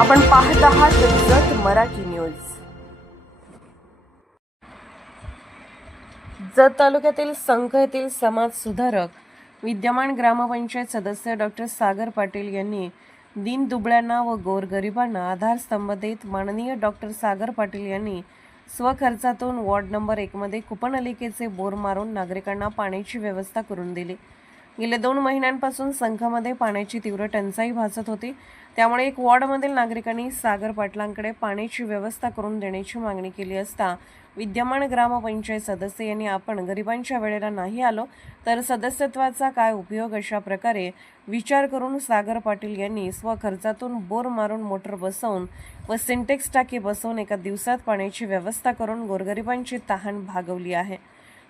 आपण पाहत आहात जत मराठी न्यूज. जत तालुक्यातील संघ येथील समाज सुधारक विद्यमान ग्रामपंचायत सदस्य डॉक्टर सागर पाटील यांनी दीन दुबळ्यांना व गोरगरिबांना आधारस्तंभ देत माननीय डॉक्टर सागर पाटील यांनी स्वखर्चातून वॉर्ड नंबर एकमध्ये कुपनलिकेचे बोर मारून नागरिकांना पाण्याची व्यवस्था करून दिली. गेल्या दोन महिन्यांपासून संघामध्ये पाण्याची तीव्र टंचाई भासत होती. त्यामुळे एक वॉर्डमधील नागरिकांनी सागर पाटलांकडे पाण्याची व्यवस्था करून देण्याची मागणी केली असता विद्यमान ग्रामपंचायत सदस्य यांनी आपण गरिबांच्या वेळेला नाही आलो तर सदस्यत्वाचा काय उपयोग अशा प्रकारे विचार करून सागर पाटील यांनी स्वखर्चातून बोर मारून मोटर बसवून व सिंटेक्स टाकी बसवून एका दिवसात पाण्याची व्यवस्था करून गोरगरिबांची तहान भागवली आहे.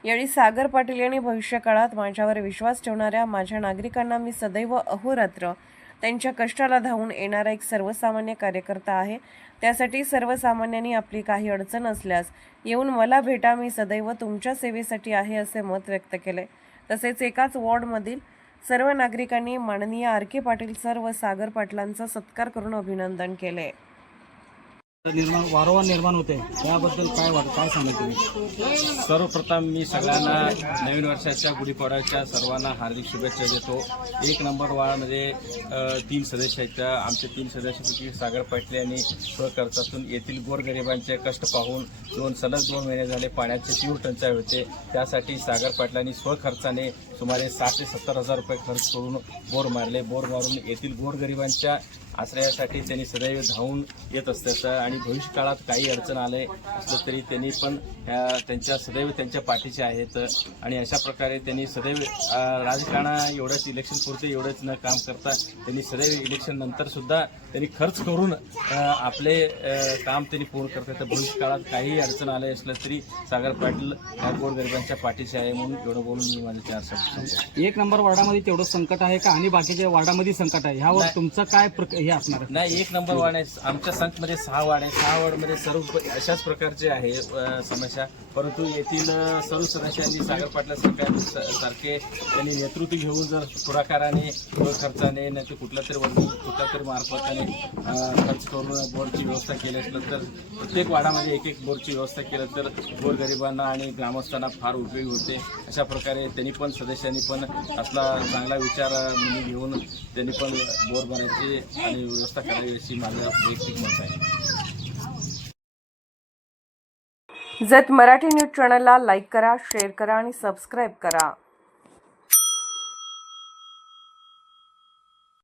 यावेळी सागर पाटील यांनी भविष्यकाळात माझ्यावर विश्वास ठेवणाऱ्या माझ्या नागरिकांना मी सदैव अहोरात्र त्यांच्या कष्टाला धावून येणारा एक सर्वसामान्य कार्यकर्ता आहे. त्यासाठी सर्वसामान्यांनी आपली काही अडचण असल्यास येऊन मला भेटा. मी सदैव तुमच्या सेवेसाठी आहे असे मत व्यक्त केले. तसेच एकाच वॉर्डमधील सर्व नागरिकांनी माननीय आर के पाटील सर व सागर पाटलांचा सत्कार करून अभिनंदन केले. निर्माण वारंवार निर्माण होते. याबद्दल काय वाटत काय सांगाल तुम्ही? सर्वप्रथम मी सगळ्यांना नवीन वर्षाच्या गुढीपाडव्याच्या सर्वांना हार्दिक शुभेच्छा देतो. एक नंबर वार्डमध्ये तीन सदस्य आहेत. आमचे तीन सदस्यपैकी सागर पाटले यांनी स्वखर्चातून येथील गोरगरिबांचे कष्ट पाहून दोन सलग दोन महिने झाले पाण्याचे तीव्र टंचाई होते. त्यासाठी सागर पाटलांनी स्वखर्चाने सुमारे साठ ते सत्तर हजार रुपये खर्च करून बोर मारले. बोर मारून येथील गोरगरिबांच्या आश्रयासाठी त्यांनी सदैव धावून येत असतात आणि भविष्य काळात काही अडचण आले असलं तरी त्यांनी पण त्यांच्या सदैव त्यांच्या पाठीचे आहेत आणि अशा प्रकारे त्यांनी सदैव राजकारणा एवढंच इलेक्शन पुरते एवढंच न काम करता त्यांनी सदैव इलेक्शन नंतर सुद्धा त्यांनी खर्च करून आपले काम त्यांनी पूर्ण करतात तर भविष्य काळात काही अडचण आले असलं तरी सागर पाटील ह्या गोरगरिबांच्या पाठीचे आहे म्हणून एवढं बोलून मी माझे चार शब्द. एक नंबर वार्डामध्ये तेवढं संकट आहे का आणि बाकीच्या वार्डामध्ये संकट आहे ह्यावर. तुमचं काय प्रक- हे असणार. नाही एक नंबर वार्ड आहे. आमच्या संघमध्ये सहा वार्ड आहे. सहा वार्डमध्ये सर्व अशाच प्रकारचे आहे अ, समस्या. परंतु येथील अ, सर्व सदस्यांनी सागर पाटला सरकार स- सारखे त्यांनी नेतृत्व घेऊन जर पुढाकाराने व खर्चाने नाही तर कुठल्या तरी वर्ग कुठल्या तरी मार्फताने अ, खर्च करून बोरची व्यवस्था केली असलं तर प्रत्येक वाडामध्ये एक एक बोरची व्यवस्था केलं तर गोरगरिबांना आणि ग्रामस्थांना फार उपयोगी होते. अशा प्रकारे त्यांनी पण सदस्यांनी पण आपला चांगला विचार अ, मनी घेऊन त्यांनी पण बोर बनायची आणि व्यवस्था करावी अशी माझं वैयक्तिक मत आहे. जत मराठी न्यूज चॅनलला लाईक करा शेअर करा आणि सबस्क्राईब करा.